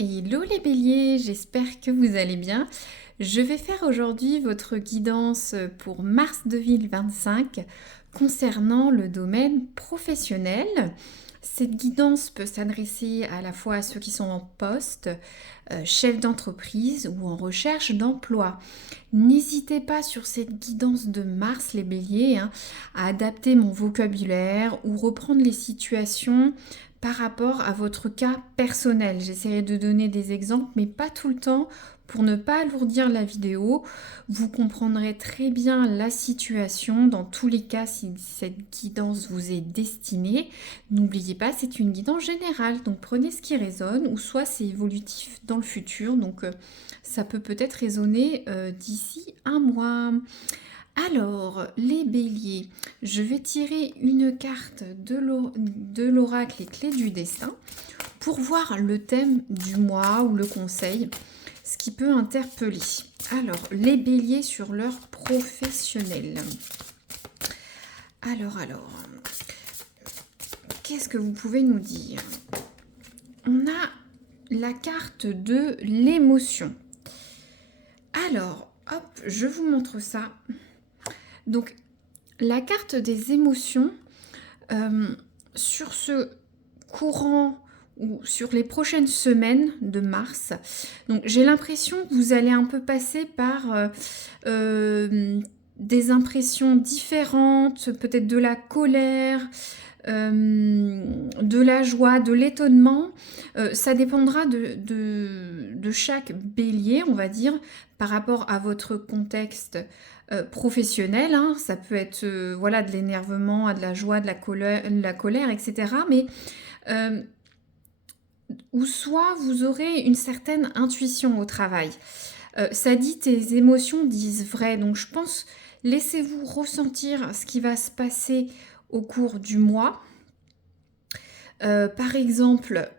Hello les béliers, j'espère que vous allez bien. Je vais faire aujourd'hui votre guidance pour mars 2025 concernant le domaine professionnel. Cette guidance peut s'adresser à la fois à ceux qui sont en poste, chefs d'entreprise ou en recherche d'emploi. N'hésitez pas sur cette guidance de mars les béliers à adapter mon vocabulaire ou reprendre les situations par rapport à votre cas personnel. J'essaierai de donner des exemples, mais pas tout le temps pour ne pas alourdir la vidéo. Vous comprendrez très bien la situation dans tous les cas si cette guidance vous est destinée. N'oubliez pas, c'est une guidance générale, donc prenez ce qui résonne, ou soit c'est évolutif dans le futur, donc ça peut peut-être résonner d'ici un mois. Alors, les béliers, je vais tirer une carte de l'oracle Les Clés du Destin pour voir le thème du mois ou le conseil, ce qui peut interpeller. Alors, les béliers sur leur professionnel. Alors, qu'est-ce que vous pouvez nous dire? On a la carte de l'émotion. Alors, hop, je vous montre ça. Donc, la carte des émotions, sur ce courant ou sur les prochaines semaines de mars, donc j'ai l'impression que vous allez un peu passer par des impressions différentes, peut-être de la colère, de la joie, de l'étonnement. Ça dépendra de chaque bélier, on va dire, par rapport à votre contexte professionnel. Ça peut être voilà, de l'énervement, de la joie, de la colère, etc. Mais ou soit vous aurez une certaine intuition au travail. Ça dit tes émotions disent vrai. Donc je pense, laissez-vous ressentir ce qui va se passer au cours du mois. Par exemple,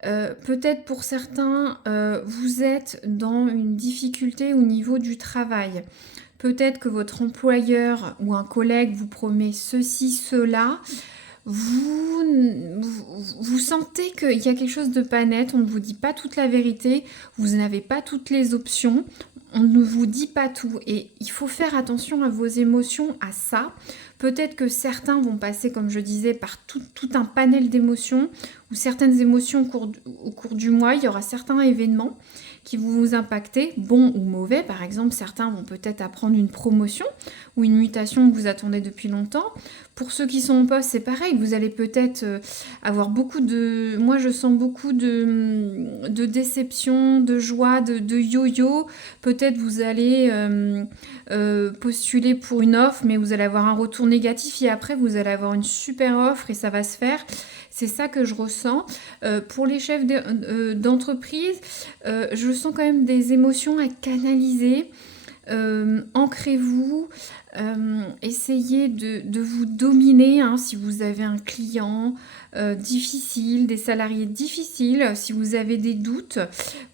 peut-être pour certains, vous êtes dans une difficulté au niveau du travail. Peut-être que votre employeur ou un collègue vous promet ceci, cela. Vous sentez qu'il y a quelque chose de pas net, on ne vous dit pas toute la vérité, vous n'avez pas toutes les options, on ne vous dit pas tout. Et il faut faire attention à vos émotions, à ça. Peut-être que certains vont passer, comme je disais, par tout un panel d'émotions, ou certaines émotions au cours du mois, il y aura certains événements qui vont vous impacter, bons ou mauvais. Par exemple, certains vont peut-être apprendre une promotion ou une mutation que vous attendez depuis longtemps. Pour ceux qui sont en poste, c'est pareil, vous allez peut-être avoir beaucoup de... Moi, je sens beaucoup de déception, de joie, de yo-yo. Peut-être vous allez postuler pour une offre, mais vous allez avoir un retour négatif et après, vous allez avoir une super offre et ça va se faire. C'est ça que je ressens. Pour les chefs d'entreprise, je sens quand même des émotions à canaliser. Ancrez-vous, essayez de vous dominer si vous avez un client difficile, des salariés difficiles, si vous avez des doutes,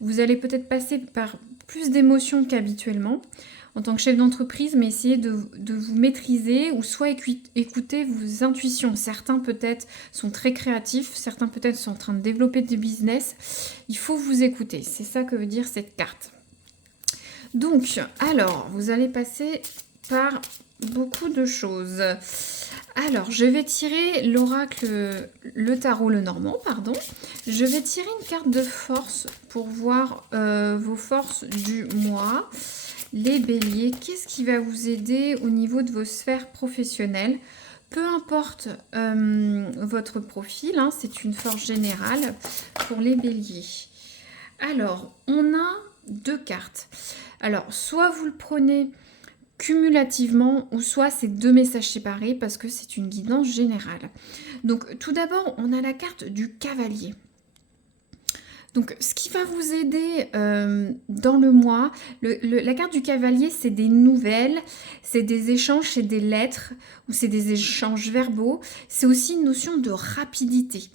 vous allez peut-être passer par plus d'émotions qu'habituellement en tant que chef d'entreprise, mais essayez de vous maîtriser ou soit écouter vos intuitions. Certains peut-être sont très créatifs, certains peut-être sont en train de développer des business. Il faut vous écouter, c'est ça que veut dire cette carte. Donc, alors, vous allez passer par beaucoup de choses. Alors, je vais tirer l'oracle, le tarot Lenormand, pardon. Je vais tirer une carte de force pour voir vos forces du mois. Les béliers, qu'est-ce qui va vous aider au niveau de vos sphères professionnelles? Peu importe votre profil, c'est une force générale pour les béliers. Alors, on a deux cartes. Alors, soit vous le prenez cumulativement, ou soit c'est deux messages séparés parce que c'est une guidance générale. Donc, tout d'abord, on a la carte du cavalier. Donc, ce qui va vous aider dans le mois, la carte du cavalier, c'est des nouvelles, c'est des échanges, c'est des lettres, ou c'est des échanges verbaux. C'est aussi une notion de rapidité.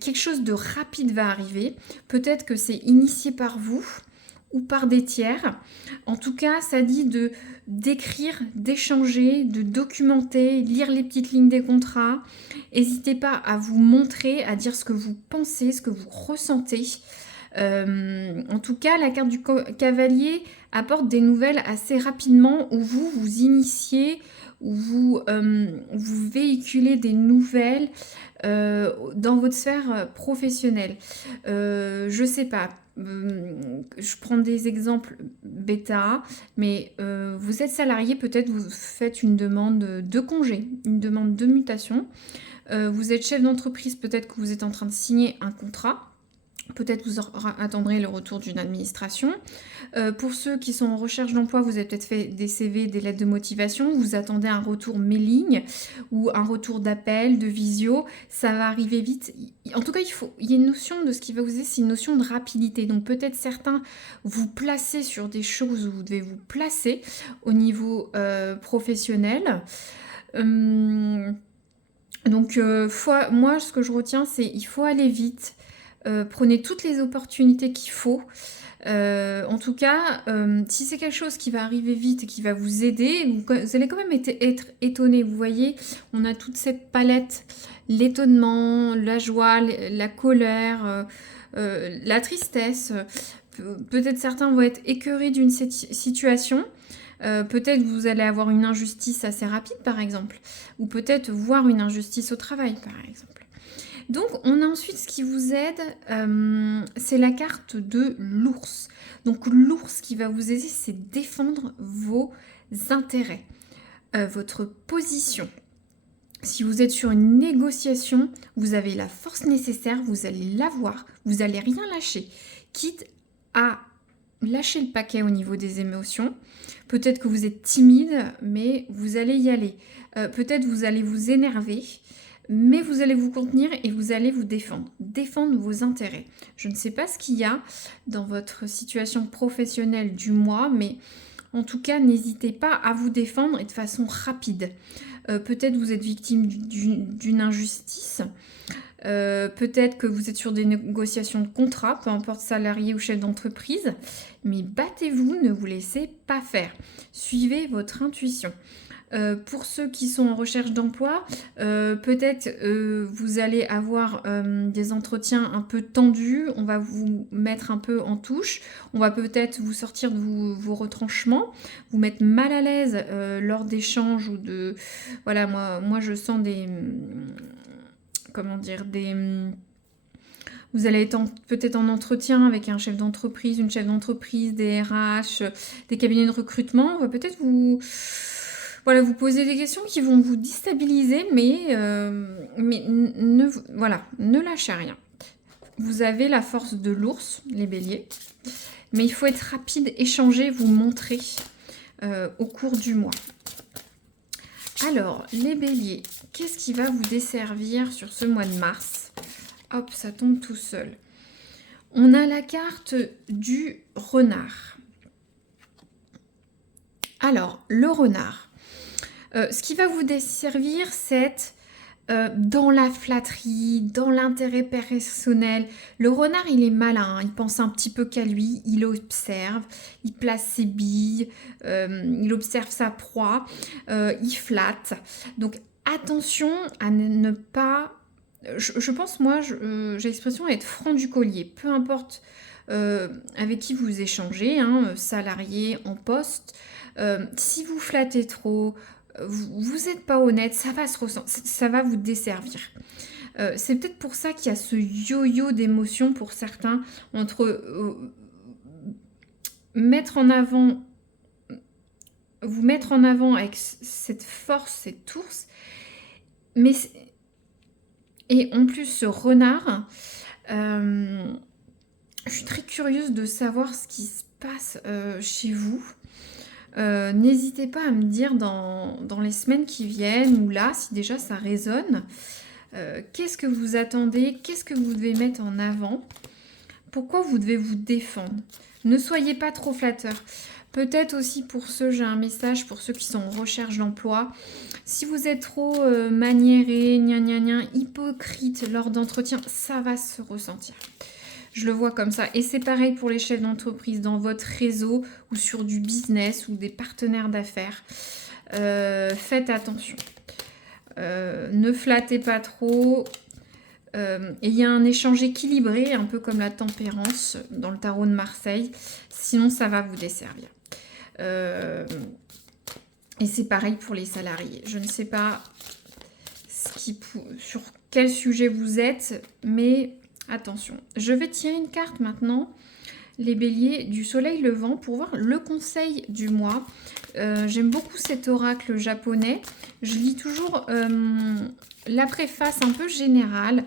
Quelque chose de rapide va arriver. Peut-être que c'est initié par vous, ou par des tiers. En tout cas, ça dit d'écrire, d'échanger, de documenter, lire les petites lignes des contrats. N'hésitez pas à vous montrer, à dire ce que vous pensez, ce que vous ressentez. En tout cas, la carte du cavalier apporte des nouvelles assez rapidement où vous initiez, où vous véhiculez des nouvelles dans votre sphère professionnelle. Je sais pas, je prends des exemples bêta, mais vous êtes salarié, peut-être vous faites une demande de congé, une demande de mutation. Vous êtes chef d'entreprise, peut-être que vous êtes en train de signer un contrat. Peut-être vous attendrez le retour d'une administration. Pour ceux qui sont en recherche d'emploi, vous avez peut-être fait des CV, des lettres de motivation. Vous attendez un retour mailing ou un retour d'appel, de visio. Ça va arriver vite. En tout cas, il y a une notion de ce qui va vous aider, c'est une notion de rapidité. Donc peut-être certains vous placez sur des choses où vous devez vous placer au niveau professionnel. Donc moi, ce que je retiens, c'est il faut aller vite. Prenez toutes les opportunités qu'il faut. En tout cas, si c'est quelque chose qui va arriver vite et qui va vous aider, vous allez quand même être étonné. Vous voyez, on a toute cette palette, l'étonnement, la joie, la colère, la tristesse. Peut-être certains vont être écœurés d'une situation. Peut-être vous allez avoir une injustice assez rapide, par exemple. Ou peut-être voir une injustice au travail, par exemple. Donc, on a ensuite ce qui vous aide, c'est la carte de l'ours. Donc, l'ours qui va vous aider, c'est défendre vos intérêts, votre position. Si vous êtes sur une négociation, vous avez la force nécessaire, vous allez l'avoir, vous n'allez rien lâcher, quitte à lâcher le paquet au niveau des émotions. Peut-être que vous êtes timide, mais vous allez y aller. Peut-être vous allez vous énerver, mais vous allez vous contenir et vous allez vous défendre vos intérêts. Je ne sais pas ce qu'il y a dans votre situation professionnelle du mois, mais en tout cas, n'hésitez pas à vous défendre et de façon rapide. Peut-être vous êtes victime d'une injustice. Peut-être que vous êtes sur des négociations de contrat, peu importe salarié ou chef d'entreprise, mais battez-vous, ne vous laissez pas faire. Suivez votre intuition. Pour ceux qui sont en recherche d'emploi, peut-être vous allez avoir des entretiens un peu tendus, on va vous mettre un peu en touche, on va peut-être vous sortir de vos retranchements, vous mettre mal à l'aise lors d'échanges ou de... Voilà, moi je sens des... Comment dire, vous allez être peut-être en entretien avec un chef d'entreprise, une chef d'entreprise, des RH, des cabinets de recrutement. On va peut-être vous poser des questions qui vont vous déstabiliser, mais ne lâchez rien. Vous avez la force de l'ours, les béliers, mais il faut être rapide, échanger, vous montrer au cours du mois. Alors, les béliers, qu'est-ce qui va vous desservir sur ce mois de mars? Hop, ça tombe tout seul. On a la carte du renard. Alors, le renard. Ce qui va vous desservir, c'est dans la flatterie, dans l'intérêt personnel. Le renard, il est malin, il pense un petit peu qu'à lui, il observe, il place ses billes, il observe sa proie, il flatte. Donc attention à ne pas... Je pense, moi, j'ai l'expression être franc du collier. Peu importe avec qui vous échangez, salarié, en poste, si vous flattez trop, vous n'êtes pas honnête, ça va vous desservir. C'est peut-être pour ça qu'il y a ce yo-yo d'émotions pour certains entre vous mettre en avant avec cette force, cette ours, et en plus ce renard, je suis très curieuse de savoir ce qui se passe chez vous. N'hésitez pas à me dire dans les semaines qui viennent ou là, si déjà ça résonne, qu'est-ce que vous attendez, qu'est-ce que vous devez mettre en avant, pourquoi vous devez vous défendre. Ne soyez pas trop flatteur. Peut-être aussi pour ceux, j'ai un message pour ceux qui sont en recherche d'emploi. Si vous êtes trop maniéré, hypocrite lors d'entretien, ça va se ressentir. Je le vois comme ça. Et c'est pareil pour les chefs d'entreprise dans votre réseau ou sur du business ou des partenaires d'affaires. Faites attention. Ne flattez pas trop. Et il y a un échange équilibré, un peu comme la tempérance dans le tarot de Marseille. Sinon, ça va vous desservir. Et c'est pareil pour les salariés. Je ne sais pas sur quel sujet vous êtes, mais attention. Je vais tirer une carte maintenant, les béliers du soleil levant, pour voir le conseil du mois. J'aime beaucoup cet oracle japonais. Je lis toujours la préface un peu générale.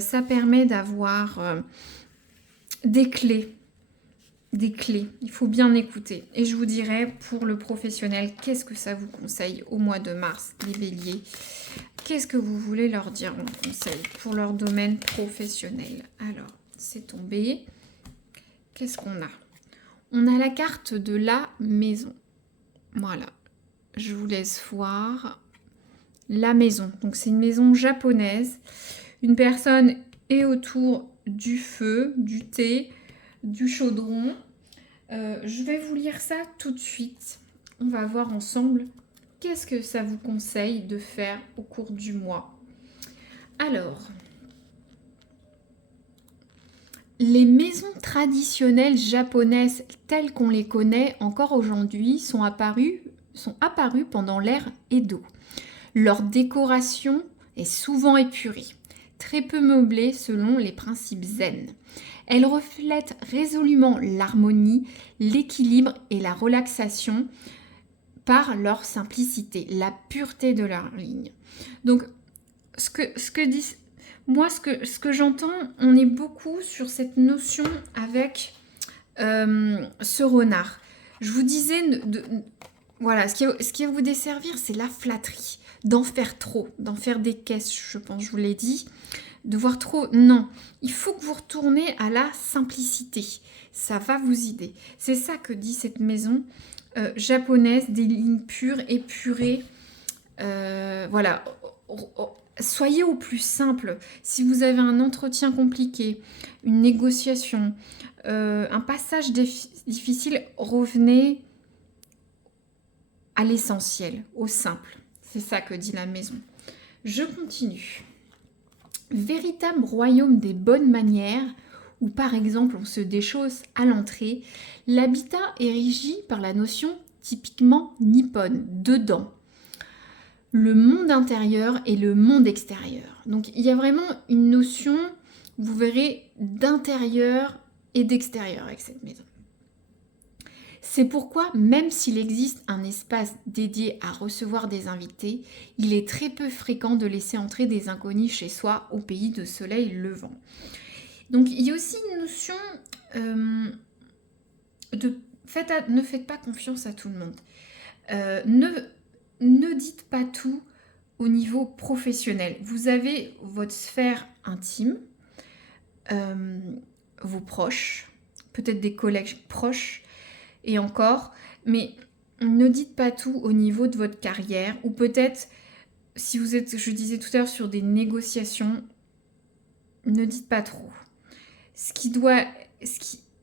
Ça permet d'avoir des clés. Il faut bien écouter. Et je vous dirai pour le professionnel, qu'est-ce que ça vous conseille au mois de mars, les béliers? Qu'est-ce que vous voulez leur dire en conseil pour leur domaine professionnel? Alors, c'est tombé. Qu'est-ce qu'on a? On a la carte de la maison. Voilà. Je vous laisse voir. La maison. Donc, c'est une maison japonaise. Une personne est autour du feu, du thé, du chaudron. Je vais vous lire ça tout de suite. On va voir ensemble qu'est-ce que ça vous conseille de faire au cours du mois. Alors, les maisons traditionnelles japonaises telles qu'on les connaît encore aujourd'hui sont apparues pendant l'ère Edo. Leur décoration est souvent épurée, très peu meublée selon les principes zen. Elles reflètent résolument l'harmonie, l'équilibre et la relaxation par leur simplicité, la pureté de leur ligne. Donc, ce que j'entends, on est beaucoup sur cette notion avec ce renard. Je vous disais, voilà, ce qui va vous desservir, c'est la flatterie, d'en faire trop, d'en faire des caisses, je pense, je vous l'ai dit. De voir trop, non. Il faut que vous retournez à la simplicité. Ça va vous aider. C'est ça que dit cette maison japonaise, des lignes pures, épurées. Voilà. Soyez au plus simple. Si vous avez un entretien compliqué, une négociation, un passage difficile, revenez à l'essentiel, au simple. C'est ça que dit la maison. Je continue. Véritable royaume des bonnes manières, où par exemple on se déchausse à l'entrée, l'habitat est régi par la notion typiquement nippone, dedans. Le monde intérieur et le monde extérieur. Donc il y a vraiment une notion, vous verrez, d'intérieur et d'extérieur avec cette maison. C'est pourquoi, même s'il existe un espace dédié à recevoir des invités, il est très peu fréquent de laisser entrer des inconnus chez soi au pays de soleil levant. Donc il y a aussi une notion ne faites pas confiance à tout le monde. Ne dites pas tout au niveau professionnel. Vous avez votre sphère intime, vos proches, peut-être des collègues proches, et encore, mais ne dites pas tout au niveau de votre carrière, ou peut-être, si vous êtes, je disais tout à l'heure, sur des négociations, ne dites pas trop.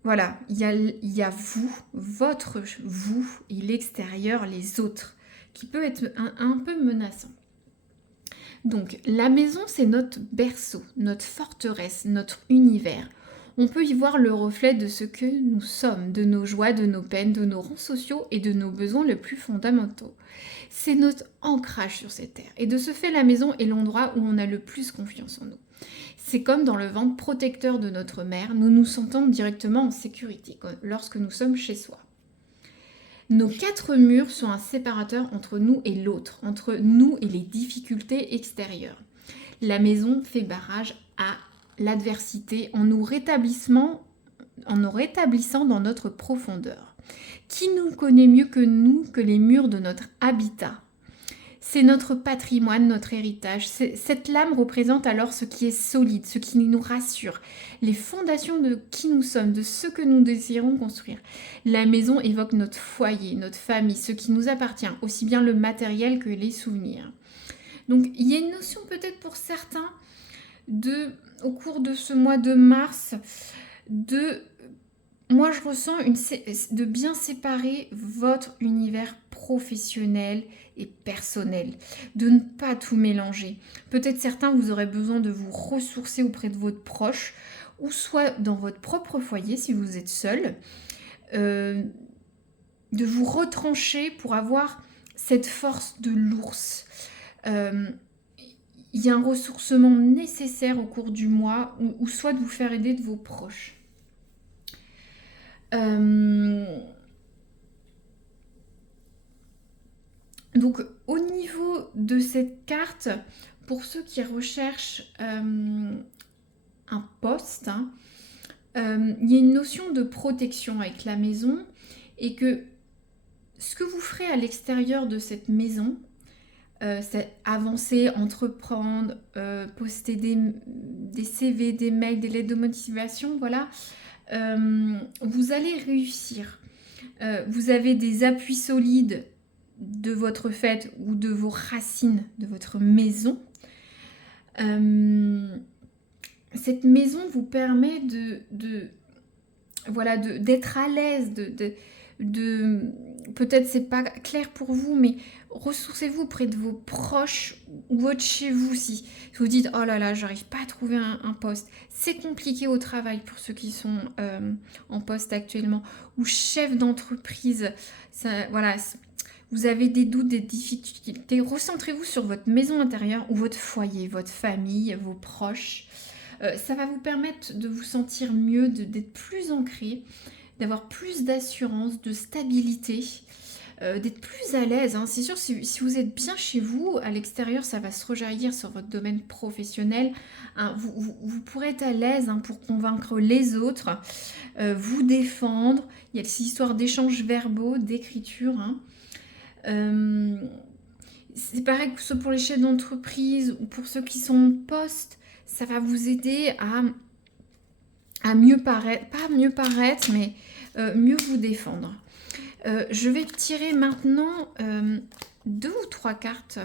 Voilà, il y a vous, votre vous, et l'extérieur, les autres, qui peut être un peu menaçant. Donc, la maison, c'est notre berceau, notre forteresse, notre univers. On peut y voir le reflet de ce que nous sommes, de nos joies, de nos peines, de nos rangs sociaux et de nos besoins les plus fondamentaux. C'est notre ancrage sur cette terre. Et de ce fait, la maison est l'endroit où on a le plus confiance en nous. C'est comme dans le ventre protecteur de notre mère, nous nous sentons directement en sécurité lorsque nous sommes chez soi. Nos 4 murs sont un séparateur entre nous et l'autre, entre nous et les difficultés extérieures. La maison fait barrage à l'adversité en nous rétablissant dans notre profondeur. Qui nous connaît mieux que nous que les murs de notre habitat? C'est notre patrimoine, notre héritage. Cette lame représente alors ce qui est solide, ce qui nous rassure, les fondations de qui nous sommes, de ce que nous désirons construire. La maison évoque notre foyer, notre famille, ce qui nous appartient, aussi bien le matériel que les souvenirs. Donc il y a une notion peut-être pour certains au cours de ce mois de mars, de... Moi, je ressens de bien séparer votre univers professionnel et personnel, de ne pas tout mélanger. Peut-être certains, vous aurez besoin de vous ressourcer auprès de votre proche, ou soit dans votre propre foyer si vous êtes seul, euh, de vous retrancher pour avoir cette force de l'ours. Euh, il y a un ressourcement nécessaire au cours du mois, ou soit de vous faire aider de vos proches. Donc au niveau de cette carte, pour ceux qui recherchent un poste, hein, il y a une notion de protection avec la maison et que ce que vous ferez à l'extérieur de cette maison, c'est avancer, entreprendre, poster des CV, des mails, des lettres de motivation, voilà, vous allez réussir. Vous avez des appuis solides de votre fait ou de vos racines de votre maison. Cette maison vous permet voilà, d'être à l'aise, peut-être c'est pas clair pour vous, mais ressourcez-vous près de vos proches ou de chez vous si vous dites oh là là, j'arrive pas à trouver un poste. C'est compliqué au travail pour ceux qui sont en poste actuellement ou chef d'entreprise. Voilà, vous avez des doutes, des difficultés. Recentrez-vous sur votre maison intérieure ou votre foyer, votre famille, vos proches. Ça va vous permettre de vous sentir mieux, d'être plus ancré, d'avoir plus d'assurance, de stabilité, d'être plus à l'aise. Hein. C'est sûr, si vous êtes bien chez vous, à l'extérieur, ça va se rejaillir sur votre domaine professionnel. Hein. Vous pourrez être à l'aise hein, pour convaincre les autres, vous défendre. Il y a ces histoires d'échanges verbaux, d'écriture. Hein. C'est pareil que ce pour les chefs d'entreprise ou pour ceux qui sont en poste, ça va vous aider à mieux paraître, pas mieux paraître, mais mieux vous défendre. Je vais tirer maintenant 2 ou 3 cartes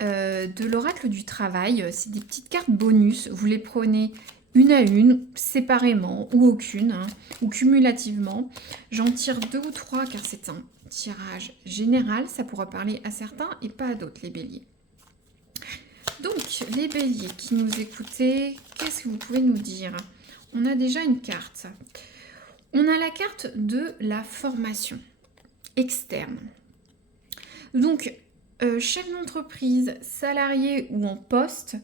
de l'oracle du travail. C'est des petites cartes bonus. Vous les prenez une à une, séparément ou aucune, hein, ou cumulativement. J'en tire 2 ou 3 car c'est un tirage général. Ça pourra parler à certains et pas à d'autres, les béliers. Donc, les béliers qui nous écoutez, qu'est-ce que vous pouvez nous dire? On a déjà une carte. On a la carte de la formation externe. Donc, chef d'entreprise, salarié ou en poste,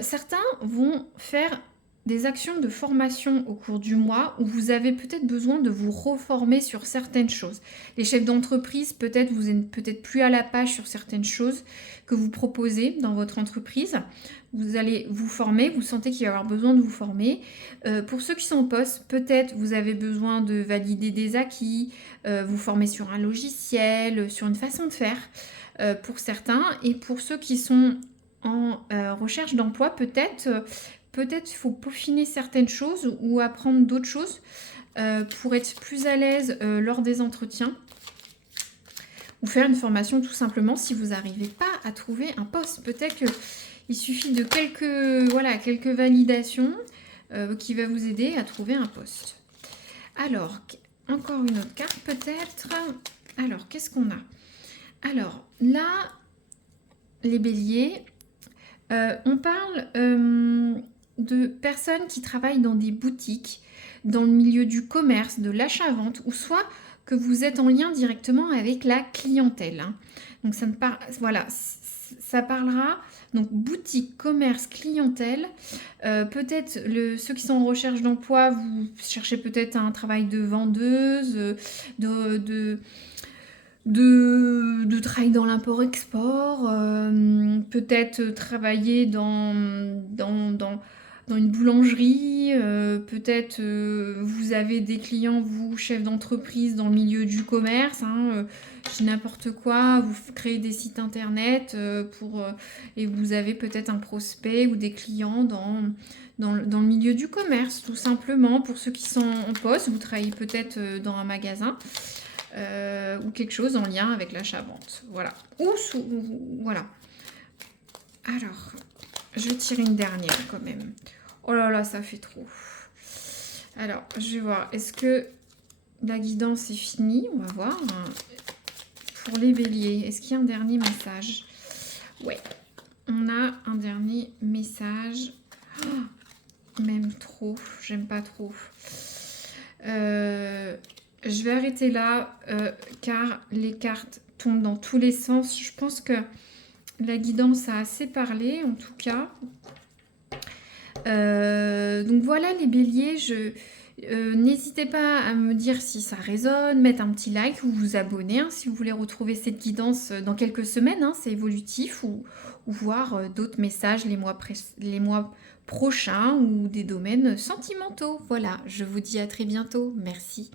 certains vont faire des actions de formation au cours du mois où vous avez peut-être besoin de vous reformer sur certaines choses. Les chefs d'entreprise, peut-être vous n'êtes peut-être plus à la page sur certaines choses que vous proposez dans votre entreprise. Vous allez vous former, vous sentez qu'il va y avoir besoin de vous former. Pour ceux qui sont en poste, peut-être vous avez besoin de valider des acquis, vous former sur un logiciel, sur une façon de faire pour certains. Et pour ceux qui sont en recherche d'emploi, peut-être il faut peaufiner certaines choses ou apprendre d'autres choses pour être plus à l'aise lors des entretiens ou faire une formation tout simplement si vous n'arrivez pas à trouver un poste. Peut-être qu'il suffit de quelques validations qui va vous aider à trouver un poste. Alors, encore une autre carte peut-être. Alors, qu'est-ce qu'on a? Alors, là, les béliers, on parle de personnes qui travaillent dans des boutiques, dans le milieu du commerce, de l'achat-vente, ou soit que vous êtes en lien directement avec la clientèle. Hein. Donc ça parlera donc boutique, commerce, clientèle. Peut-être ceux qui sont en recherche d'emploi, vous cherchez peut-être un travail de vendeuse, de travail dans l'import-export, peut-être travailler dans une boulangerie, peut-être vous avez des clients, vous, chef d'entreprise dans le milieu du commerce, hein, n'importe quoi, vous créez des sites internet et vous avez peut-être un prospect ou des clients dans le milieu du commerce, tout simplement. Pour ceux qui sont en poste, vous travaillez peut-être dans un magasin. Ou quelque chose en lien avec l'achat-vente. Voilà. Voilà. Alors, je tire une dernière quand même. Oh là là, ça fait trop. Alors, je vais voir. Est-ce que la guidance est finie? On va voir. Pour les béliers, est-ce qu'il y a un dernier message? Ouais, on a un dernier message. Oh, même trop, j'aime pas trop. Je vais arrêter là car les cartes tombent dans tous les sens. Je pense que la guidance a assez parlé en tout cas. Donc voilà les béliers, n'hésitez pas à me dire si ça résonne, mettre un petit like ou vous abonner hein, si vous voulez retrouver cette guidance dans quelques semaines, hein, c'est évolutif, ou voir d'autres messages les mois prochains ou des domaines sentimentaux. Voilà, je vous dis à très bientôt, merci.